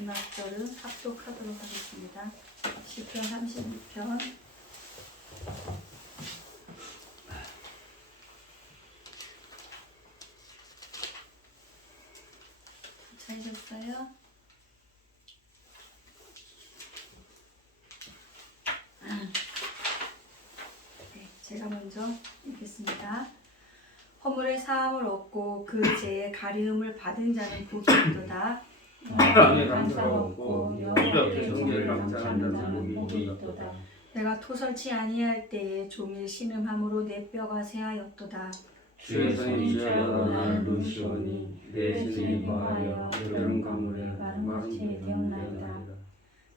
마지막 절은 합독하도록 하겠습니다. 시편 36편. 찾으셨어요? 네, 제가 먼저 읽겠습니다. 허물의 사함을 얻고 그 죄의 가리움을 받은 자는 복이 있도다. 땅에 감사하고 여호와께 정죄를 감사하는 자는 복이 있도다. 내가 토설치 아니할 때에 종일 신음함으로 내 뼈가 새하였도다. 주의 손이 인자하여 나를 누시오니 내 신이 거하여 여름 가물에 마른 채 되었나이다.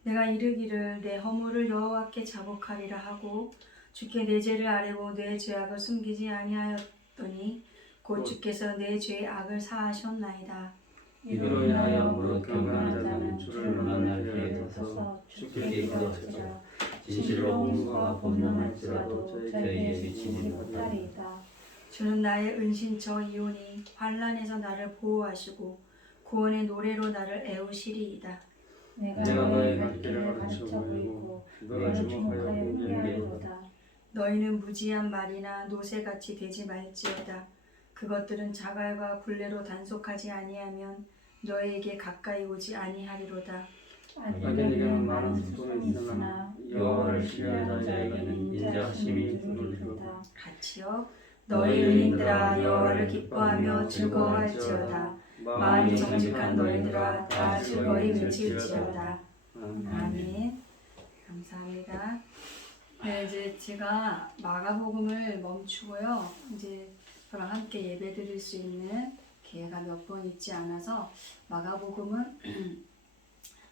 내가 이르기를 내 허물을 여호와께 자복하리라 하고 주께 내 죄를 아뢰고 내 죄악을 숨기지 아니하였더니 곧 주께서 내 죄의 악을 사하셨나이다. 이로 인하여 무릇 경건한 자는 주를 만날 때에 서서 주께 기도하시라. 진실로 공부와 범람할지라도 저에게 미치지 못하리이다. 주는 나의 은신처 이오니 환난에서 나를 보호하시고 구원의 노래로 나를 애우시리이다. 내가 너의 갈 길을 가르쳐 보이고 너를 주목하여 보게 하리로다. 너희는 무지한 말이나 노새같이 되지 말지어다. 그것들은 자갈과 굴레로 단속하지 아니하면 너희에게 가까이 오지 아니하리로다. 악인에게는 많은 수고는 있으나 여호와를 신뢰하는 자에게는 인자하심이 드물리로다. 같이요. 너희 의인들아 여호와를 기뻐하며 즐거워할지어다. 마음이 정직한 너희들아 다 즐거이 외칠지어다. 아멘. 감사합니다. 네, 이제 제가 마가복음을 멈추고요. 이제 저랑 함께 예배드릴 수 있는 기회가 몇 번 있지 않아서 마가복음은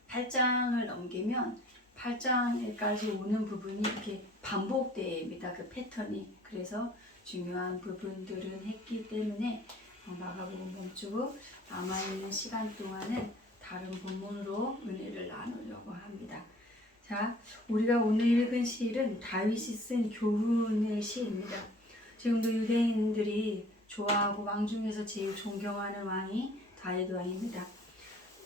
8장을 넘기면 8장까지 오는 부분이 이렇게 반복됩니다. 그 패턴이. 그래서 중요한 부분들은 했기 때문에 마가복음 멈추고 남아있는 시간 동안은 다른 본문으로 은혜를 나누려고 합니다. 자, 우리가 오늘 읽은 시는 다윗이 쓴 교훈의 시입니다. 지금도 유대인들이 좋아하고 왕 중에서 제일 존경하는 왕이 다윗 왕입니다.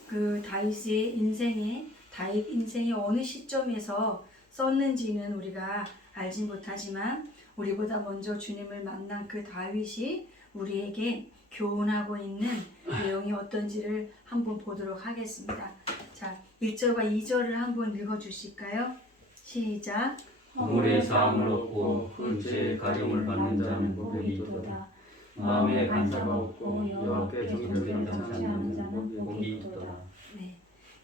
그 다윗 인생의 어느 시점에서 썼는지는 우리가 알지 못하지만 우리보다 먼저 주님을 만난 그 다윗이 우리에게 교훈하고 있는 내용이 어떤지를 한번 보도록 하겠습니다. 자, 1절과 2절을 한번 읽어주실까요? 시작. 허물의 사함을 얻고 그 죄의 가림을 받는 자는 복이 있도다. 마음에 간사가 없고 여호와께 정죄를 감사하는 자는 복이 있도다. 네,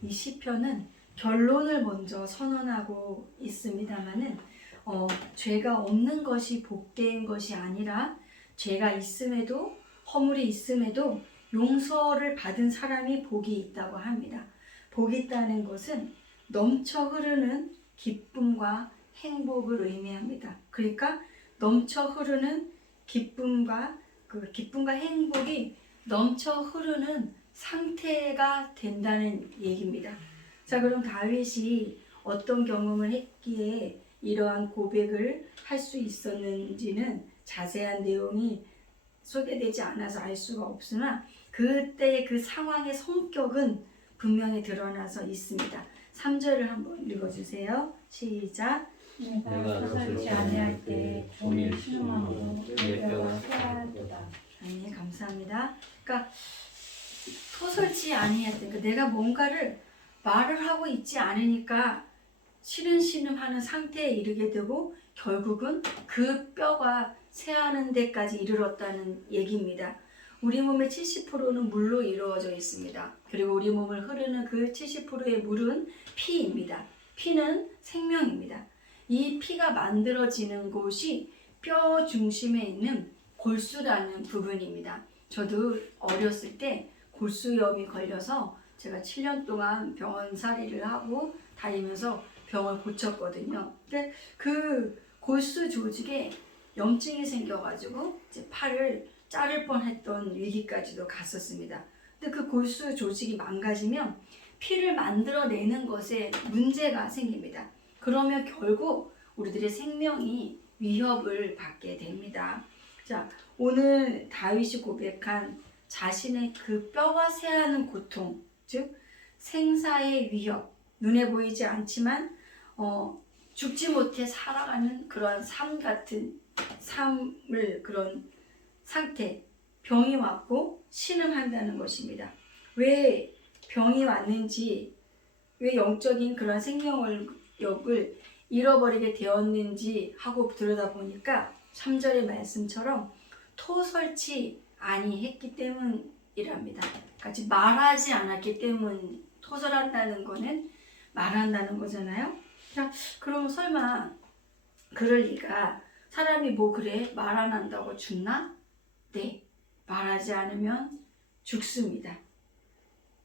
이 시편은 결론을 먼저 선언하고 있습니다만은 죄가 없는 것이 복된 것이 아니라 죄가 있음에도 허물이 있음에도 용서를 받은 사람이 복이 있다고 합니다. 복이 있다는 것은 넘쳐 흐르는 기쁨과 행복을 의미합니다. 그러니까 넘쳐 흐르는 기쁨과 행복이 넘쳐 흐르는 상태가 된다는 얘기입니다. 자, 그럼 다윗이 어떤 경험을 했기에 이러한 고백을 할 수 있었는지는 자세한 내용이 소개되지 않아서 알 수가 없으나 그때의 그 상황의 성격은 분명히 드러나서 있습니다. 3절을 한번 읽어주세요. 시작. 내가 토설치 아니할 때 종일 신음하고 내 뼈가 새하였도다. 네, 감사합니다. 그러니까 토설치 아니할 때, 그러니까 내가 뭔가를 말을 하고 있지 않으니까 신음하는 상태에 이르게 되고 결국은 그 뼈가 새하는 데까지 이르렀다는 얘기입니다. 우리 몸의 70%는 물로 이루어져 있습니다. 그리고 우리 몸을 흐르는 그 70%의 물은 피입니다. 피는 생명입니다. 이 피가 만들어지는 곳이 뼈 중심에 있는 골수라는 부분입니다. 저도 어렸을 때 골수염이 걸려서 제가 7년 동안 병원살이를 하고 다니면서 병을 고쳤거든요. 근데 그 골수 조직에 염증이 생겨가지고 이제 팔을 자를 뻔했던 위기까지도 갔었습니다. 근데 그 골수 조직이 망가지면 피를 만들어내는 것에 문제가 생깁니다. 그러면 결국 우리들의 생명이 위협을 받게 됩니다. 자, 오늘 다윗이 고백한 자신의 그 뼈가 새하는 고통, 즉 생사의 위협, 눈에 보이지 않지만 죽지 못해 살아가는 그러한 삶 같은 삶을 그런 상태, 병이 왔고 신음한다는 것입니다. 왜 병이 왔는지, 왜 영적인 그런 생명력을 잃어버리게 되었는지 하고 들여다보니까 3절의 말씀처럼 토설치 아니했기 때문이랍니다. 같이 말하지 않았기 때문, 토설한다는 거는 말한다는 거잖아요. 자, 그럼 설마 그럴 리가, 사람이 뭐 그래 말 안 한다고 죽나? 네, 말하지 않으면 죽습니다.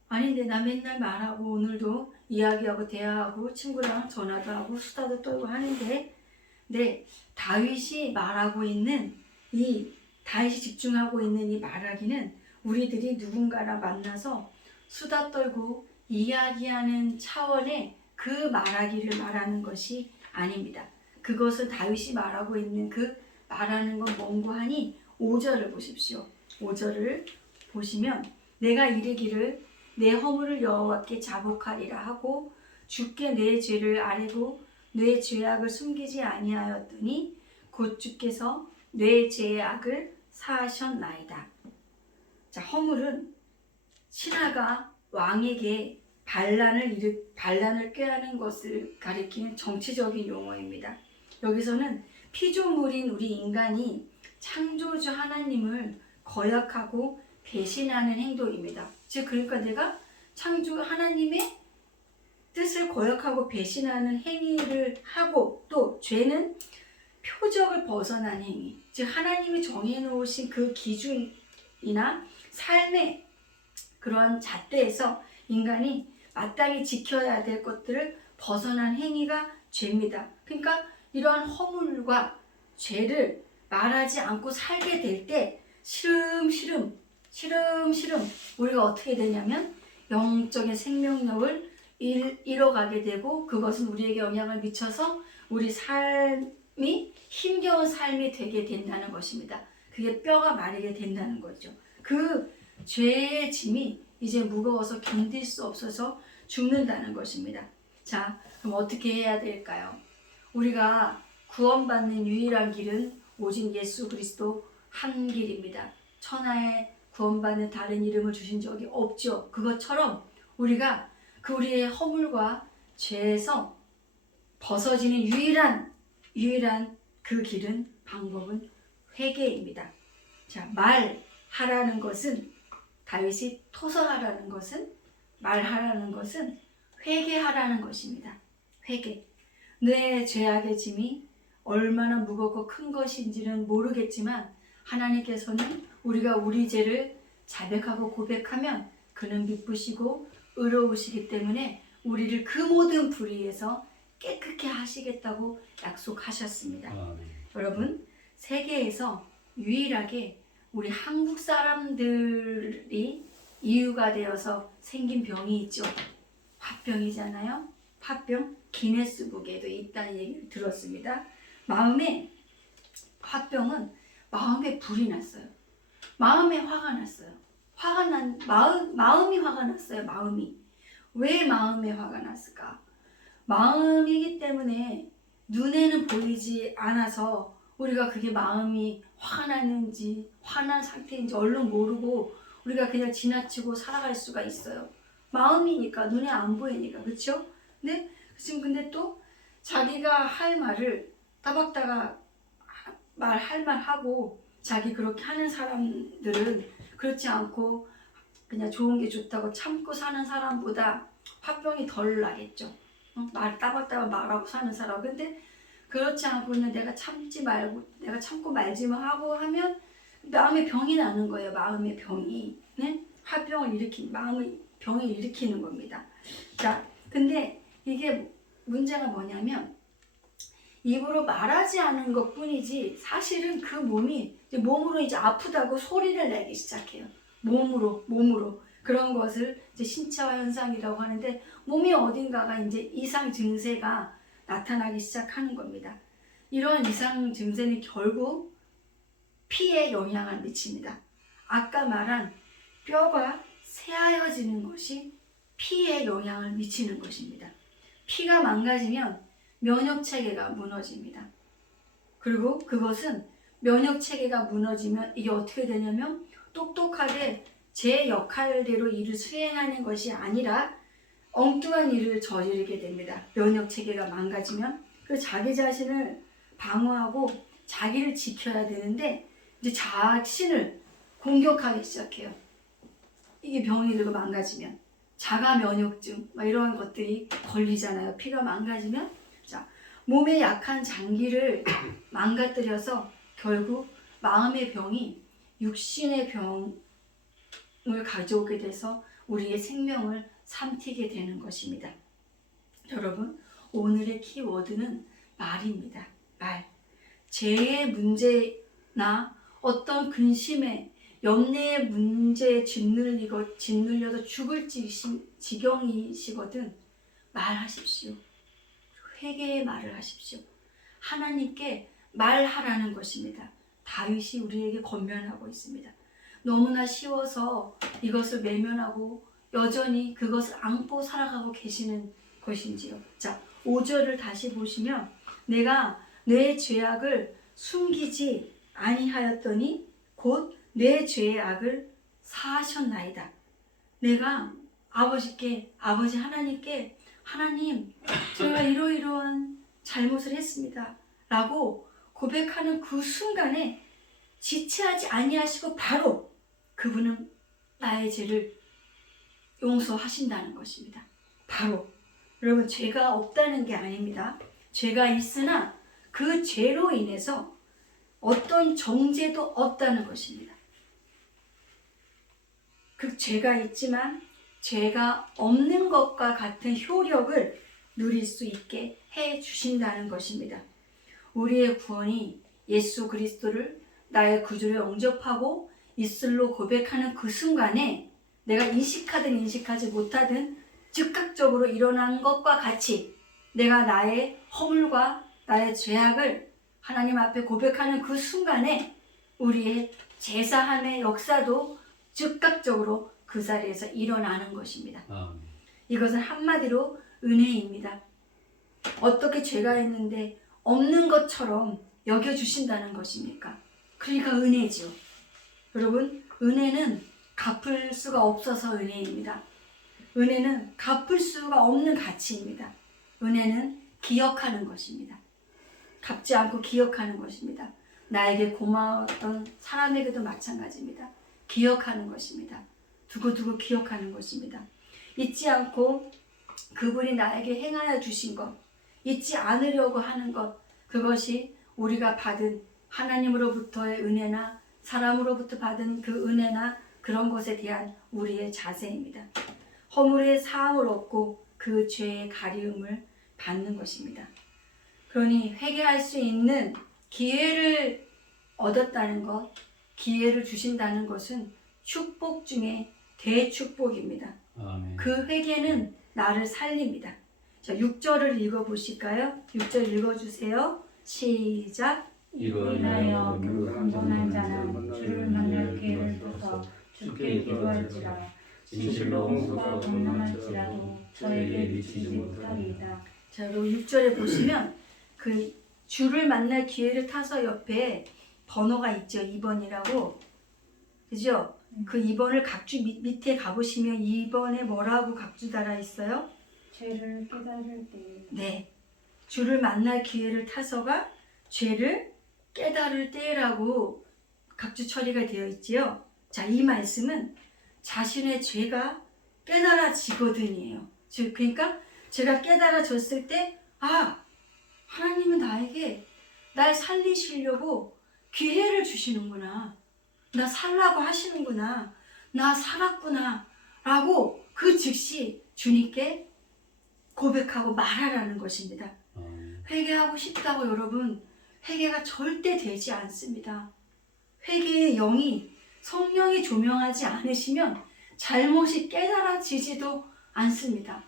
아닌데 나 맨날 말하고 오늘도 이야기하고 대화하고 친구랑 전화도 하고 수다도 떨고 하는데, 네, 다윗이 말하고 있는 이 다윗이 집중하고 있는 이 말하기는 우리들이 누군가랑 만나서 수다 떨고 이야기하는 차원의 그 말하기를 말하는 것이 아닙니다. 그것은 다윗이 말하고 있는 그 말하는 건 뭔고 하니 5절을 보십시오. 5절을 보시면 내가 이르기를 내 허물을 여호와께 자복하리라 하고 주께 내 죄를 아뢰고 내 죄악을 숨기지 아니하였더니 곧 주께서 내 죄악을 사하셨나이다. 자, 허물은 신하가 왕에게 반란을 꾀하는 것을 가리키는 정치적인 용어입니다. 여기서는 피조물인 우리 인간이 창조주 하나님을 거역하고 배신하는 행동입니다. 즉 그러니까 내가 창조 하나님의 뜻을 거역하고 배신하는 행위를 하고, 또 죄는 표적을 벗어난 행위, 즉 하나님이 정해놓으신 그 기준이나 삶의 그러한 잣대에서 인간이 마땅히 지켜야 될 것들을 벗어난 행위가 죄입니다. 그러니까 이러한 허물과 죄를 말하지 않고 살게 될 때 시름시름 우리가 어떻게 되냐면 영적인 생명력을 잃어가게 되고, 그것은 우리에게 영향을 미쳐서 우리 삶이 힘겨운 삶이 되게 된다는 것입니다. 그게 뼈가 마르게 된다는 거죠. 그 죄의 짐이 이제 무거워서 견딜 수 없어서 죽는다는 것입니다. 자, 그럼 어떻게 해야 될까요? 우리가 구원받는 유일한 길은 오직 예수 그리스도 한 길입니다. 천하에 구원받는 다른 이름을 주신 적이 없죠. 그것처럼 우리가 우리의 허물과 죄에서 벗어지는 유일한 그 길은, 방법은 회개입니다. 자, 말하라는 것은, 다윗이 토설하라는 것은, 말하라는 것은 회개하라는 것입니다. 회개. 내 죄악의 짐이 얼마나 무겁고 큰 것인지는 모르겠지만 하나님께서는 우리가 우리 죄를 자백하고 고백하면 그는 기쁘시고 의로우시기 때문에 우리를 그 모든 불의에서 깨끗게 하시겠다고 약속하셨습니다. 여러분, 세계에서 유일하게 우리 한국 사람들이 이유가 되어서 생긴 병이 있죠. 화병이잖아요. 화병, 기네스북에도 있다는 얘기를 들었습니다. 화병은 마음에 불이 났어요. 마음에 화가 났어요. 마음이 화가 났어요. 왜 마음에 화가 났을까? 마음이기 때문에 눈에는 보이지 않아서 우리가 그게 마음이 화가 났는지 화난 상태인지 얼른 모르고 우리가 그냥 지나치고 살아갈 수가 있어요. 마음이니까, 눈에 안 보이니까. 그렇죠? 네? 지금 근데 또 자기가 할 말을 따박따박 할 말 하고, 자기 그렇게 하는 사람들은 그렇지 않고 그냥 좋은 게 좋다고 참고 사는 사람보다 화병이 덜 나겠죠. 말 따박따박 말하고 사는 사람. 근데 그렇지 않고 그냥 내가 참고 말지만 하고 하면 마음의 병이 나는 거예요. 마음의 병이. 네? 마음의 병을 일으키는 겁니다. 자, 근데 이게 문제가 뭐냐면 입으로 말하지 않은 것 뿐이지 사실은 그 몸으로 이제 아프다고 소리를 내기 시작해요. 몸으로. 그런 것을 이제 신체화 현상이라고 하는데, 몸이 어딘가가 이제 이상 증세가 나타나기 시작하는 겁니다. 이러한 이상 증세는 결국 피에 영향을 미칩니다. 아까 말한 뼈가 새하얘지는 것이 피에 영향을 미치는 것입니다. 피가 망가지면 면역체계가 무너집니다. 그리고 그것은 면역체계가 무너지면 이게 어떻게 되냐면 똑똑하게 제 역할대로 일을 수행하는 것이 아니라 엉뚱한 일을 저지르게 됩니다. 면역체계가 망가지면. 그래서 자기 자신을 방어하고 자기를 지켜야 되는데 이제 자신을 공격하기 시작해요. 이게 병이 들고 망가지면 자가 면역증 이런 것들이 걸리잖아요. 피가 망가지면. 자, 몸에 약한 장기를 망가뜨려서 결국 마음의 병이 육신의 병을 가져오게 돼서 우리의 생명을 삼키게 되는 것입니다. 여러분, 오늘의 키워드는 말입니다. 말. 죄의 문제나 어떤 근심에 염려의 문제에 짓눌려서 죽을 지경이시거든 말하십시오. 회개의 말을 하십시오. 하나님께 말하라는 것입니다. 다윗이 우리에게 권면하고 있습니다. 너무나 쉬워서 이것을 외면하고 여전히 그것을 안고 살아가고 계시는 것인지요. 자, 5절을 다시 보시면 내가 내 죄악을 숨기지 아니하였더니 곧 내 죄의 악을 사하셨나이다. 내가 아버지 하나님께 하나님 제가 이러이러한 잘못을 했습니다 라고 고백하는 그 순간에 지체하지 아니하시고 바로 그분은 나의 죄를 용서하신다는 것입니다. 바로. 여러분, 죄가 없다는 게 아닙니다. 죄가 있으나 그 죄로 인해서 어떤 정죄도 없다는 것입니다. 그 죄가 있지만 죄가 없는 것과 같은 효력을 누릴 수 있게 해 주신다는 것입니다. 우리의 구원이 예수 그리스도를 나의 구주로 영접하고 입술로 고백하는 그 순간에 내가 인식하든 인식하지 못하든 즉각적으로 일어난 것과 같이 내가 나의 허물과 나의 죄악을 하나님 앞에 고백하는 그 순간에 우리의 제사함의 역사도 즉각적으로 그 자리에서 일어나는 것입니다. 이것은 한마디로 은혜입니다. 어떻게 죄가 있는데 없는 것처럼 여겨주신다는 것입니까? 그러니까 은혜지요. 여러분, 은혜는 갚을 수가 없어서 은혜입니다. 은혜는 갚을 수가 없는 가치입니다. 은혜는 기억하는 것입니다. 갚지 않고 기억하는 것입니다. 나에게 고마웠던 사람에게도 마찬가지입니다. 기억하는 것입니다. 두고두고 기억하는 것입니다. 잊지 않고 그분이 나에게 행하여 주신 것, 잊지 않으려고 하는 것, 그것이 우리가 받은 하나님으로부터의 은혜나 사람으로부터 받은 그 은혜나 그런 것에 대한 우리의 자세입니다. 허물의 사함을 얻고 그 죄의 가리움을 받는 것입니다. 그러니 회개할 수 있는 기회를 얻었다는 것, 기회를 주신다는 것은 축복 중에 대축복입니다. 아멘. 그 회개는 나를 살립니다. 자, 6절을 읽어보실까요? 6절 읽어주세요. 시작. 이로 인하여 경건한 자는 주를 만날 기회를 줘서 주께 기도할지라. 진실로 홍수가 범람할지라도 저에게 미치지 못하리이다. 자, 여러분 6절에 보시면 그 주를 만날 기회를 타서 옆에 번호가 있죠. 2번이라고. 그죠? 그 2번을 각주 밑에 가보시면 2번에 뭐라고 각주 달아 있어요? 죄를 깨달을 때. 네. 주를 만날 기회를 타서가 죄를 깨달을 때라고 각주 처리가 되어 있지요. 자, 이 말씀은 자신의 죄가 깨달아지거든이에요. 즉, 그러니까 제가 깨달아졌을 때, 아, 하나님은 나에게 날 살리시려고 기회를 주시는구나. 나 살라고 하시는구나. 나 살았구나. 라고 그 즉시 주님께 고백하고 말하라는 것입니다. 회개하고 싶다고 여러분, 회개가 절대 되지 않습니다. 회개의 영이 성령이 조명하지 않으시면 잘못이 깨달아지지도 않습니다.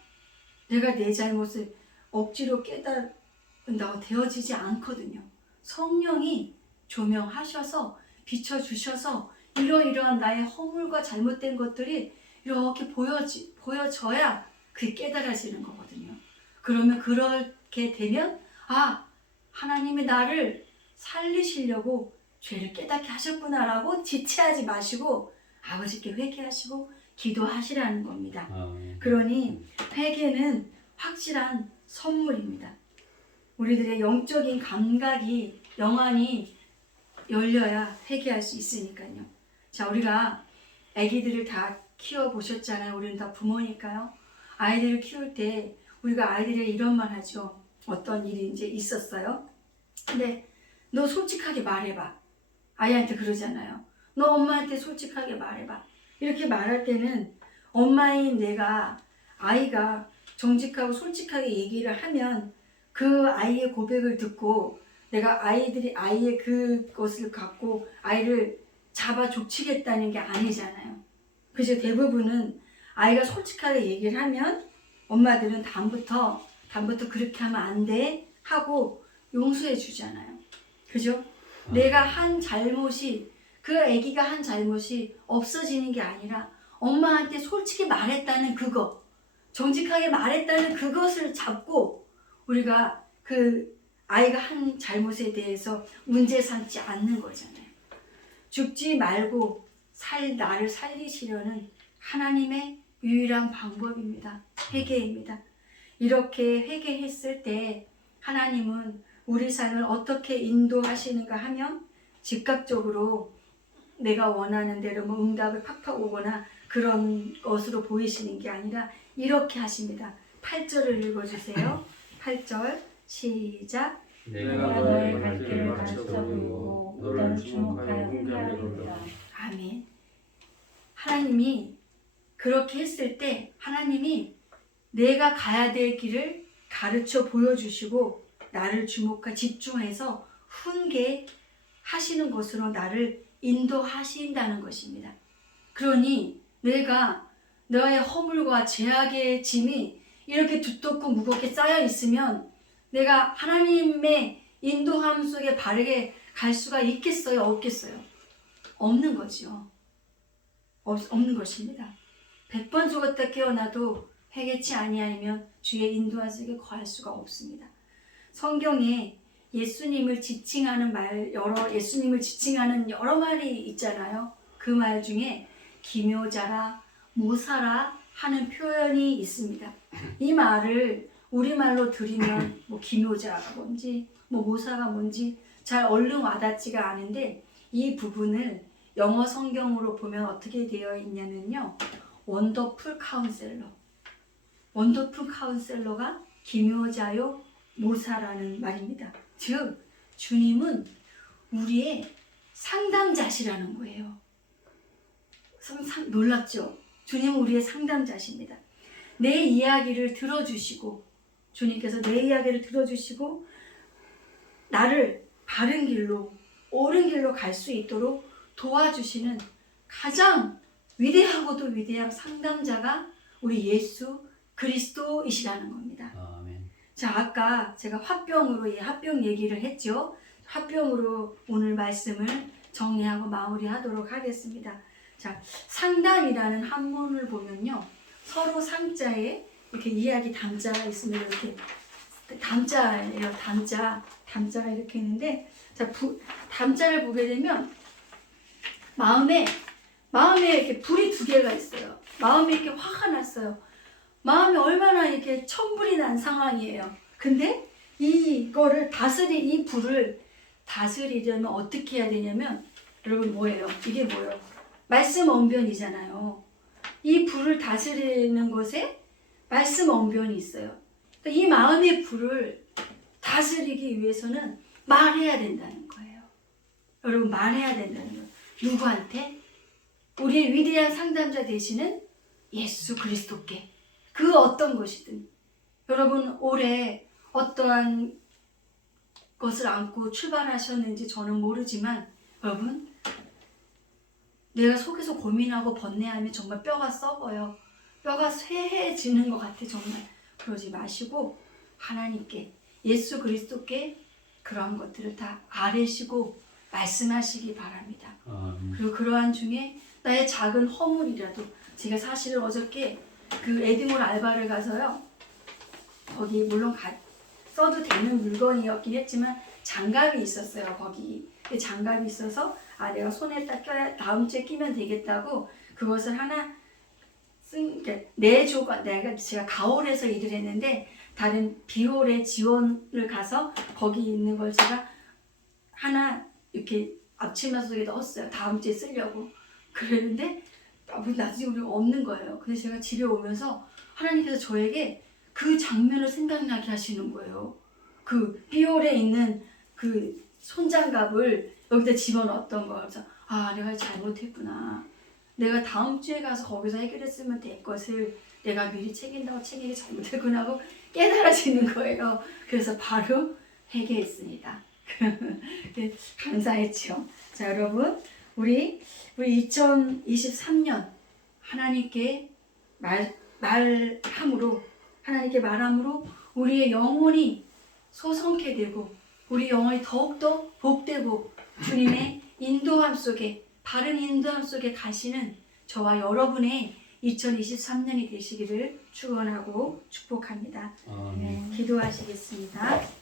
내가 내 잘못을 억지로 깨달은다고 되어지지 않거든요. 성령이 조명하셔서 비춰주셔서 이러이러한 나의 허물과 잘못된 것들이 이렇게 보여져야 그게 깨달아지는 거거든요. 그러면 그렇게 되면 하나님이 나를 살리시려고 죄를 깨닫게 하셨구나라고 지체하지 마시고 아버지께 회개하시고 기도하시라는 겁니다. 그러니 회개는 확실한 선물입니다. 우리들의 영적인 감각이 영안이 열려야 회개할 수 있으니까요. 자, 우리가 아기들을 다 키워보셨잖아요. 우리는 다 부모니까요. 아이들을 키울 때 우리가 아이들에게 이런 말 하죠. 어떤 일이 이제 있었어요. 근데 너 솔직하게 말해봐. 아이한테 그러잖아요. 너 엄마한테 솔직하게 말해봐. 이렇게 말할 때는 엄마인 아이가 정직하고 솔직하게 얘기를 하면 그 아이의 고백을 듣고 내가 아이의 그것을 갖고 아이를 잡아 족치겠다는 게 아니잖아요. 그래서 대부분은 아이가 솔직하게 얘기를 하면 엄마들은 다음부터 그렇게 하면 안 돼 하고 용서해 주잖아요. 그죠? 내가 한 잘못이 그 아기가 한 잘못이 없어지는 게 아니라 엄마한테 솔직히 말했다는 그거, 정직하게 말했다는 그것을 잡고 우리가 그 아이가 한 잘못에 대해서 문제 삼지 않는 거잖아요. 죽지 말고 나를 살리시려는 하나님의 유일한 방법입니다. 회개입니다. 이렇게 회개했을 때 하나님은 우리 삶을 어떻게 인도하시는가 하면 즉각적으로 내가 원하는 대로 응답을 팍팍 오거나 그런 것으로 보이시는 게 아니라 이렇게 하십니다. 8절을 읽어주세요. 8절 시작. 내가 너의 갈 길을 가르쳐 보이고 너를 주목하여 훈계하리로다. 아멘. 하나님이 그렇게 했을 때 하나님이 내가 가야 될 길을 가르쳐 보여주시고 나를 집중해서 훈계하시는 것으로 나를 인도하신다는 것입니다. 그러니 내가 너의 허물과 죄악의 짐이 이렇게 두텁고 무겁게 쌓여 있으면 내가 하나님의 인도함 속에 바르게 갈 수가 있겠어요? 없겠어요? 없는 거죠. 없는 것입니다. 100번 죽었다 깨어나도 회개치 아니하면 주의 인도함 속에 거할 수가 없습니다. 성경에 예수님을 지칭하는 여러 말이 있잖아요. 그 말 중에 기묘자라, 모사라 하는 표현이 있습니다. 이 말을 우리말로 들으면 기묘자가 뭔지 모사가 뭔지 잘 얼른 와닿지가 않은데 이 부분을 영어 성경으로 보면 어떻게 되어 있냐면요. 원더풀 카운셀러가 기묘자요 모사라는 말입니다. 즉 주님은 우리의 상담자시라는 거예요. 놀랍죠? 주님은 우리의 상담자십니다. 내 이야기를 들어주시고 주님께서 내 이야기를 들어주시고 나를 바른 길로 옳은 길로 갈 수 있도록 도와주시는 가장 위대하고도 위대한 상담자가 우리 예수 그리스도이시라는 겁니다. 아멘. 자, 아까 제가 화병 얘기를 했죠. 화병으로 오늘 말씀을 정리하고 마무리하도록 하겠습니다. 자, 상담이라는 한문을 보면요. 서로 상자에 이렇게 이야기 담자가 있으면 이렇게 담자예요. 담자가 이렇게 있는데 자, 담자를 보게 되면 마음에 이렇게 불이 두 개가 있어요. 마음에 이렇게 화가 났어요. 마음이 얼마나 이렇게 천불이 난 상황이에요. 근데 이 불을 다스리려면 어떻게 해야 되냐면 여러분 뭐예요? 이게 뭐예요? 말씀 언변이잖아요. 이 불을 다스리는 것에 말씀 언변이 있어요. 그러니까 이 마음의 불을 다스리기 위해서는 말해야 된다는 거예요. 여러분 말해야 된다는 거예요. 누구한테? 우리의 위대한 상담자 되시는 예수 그리스도께. 그 어떤 것이든. 여러분 올해 어떠한 것을 안고 출발하셨는지 저는 모르지만 여러분 내가 속에서 고민하고 번뇌하면 정말 뼈가 썩어요. 뼈가 쇠해지는 것 같아 정말. 그러지 마시고 하나님께 예수 그리스도께 그러한 것들을 다 아뢰시고 말씀하시기 바랍니다. 그리고 그러한 중에 나의 작은 허물이라도 제가 사실은 어저께 그 에드몰 알바를 가서요. 거기 물론 써도 되는 물건이었긴 했지만 장갑이 있었어요. 거기 근데 장갑이 있어서 내가 손에다 껴야 다음 주에 끼면 되겠다고 그것을 하나 내가 제가 가올에서 일을 했는데 다른 비올의 지원을 가서 거기 있는 걸 제가 하나 이렇게 앞치마 속에 넣었어요. 다음 주에 쓰려고. 그랬는데 나중에 우리 없는 거예요. 근데 제가 집에 오면서 하나님께서 저에게 그 장면을 생각나게 하시는 거예요. 그 비올에 있는 그 손장갑을 여기다 집어넣었던 거예요. 그래서 내가 잘못했구나. 내가 다음 주에 가서 거기서 해결했으면 될 것을 내가 미리 챙긴다고 챙기기 잘못했구나 하고 깨달아지는 거예요. 그래서 바로 해결했습니다. 감사했죠. 자, 여러분, 우리 2023년 하나님께 말함으로 우리의 영혼이 소성케 되고 우리 영혼이 더욱더 복되고 주님의 인도함 속에 바른 인도함 속에 가시는 저와 여러분의 2023년이 되시기를 축원하고 축복합니다. 아멘. 기도하시겠습니다.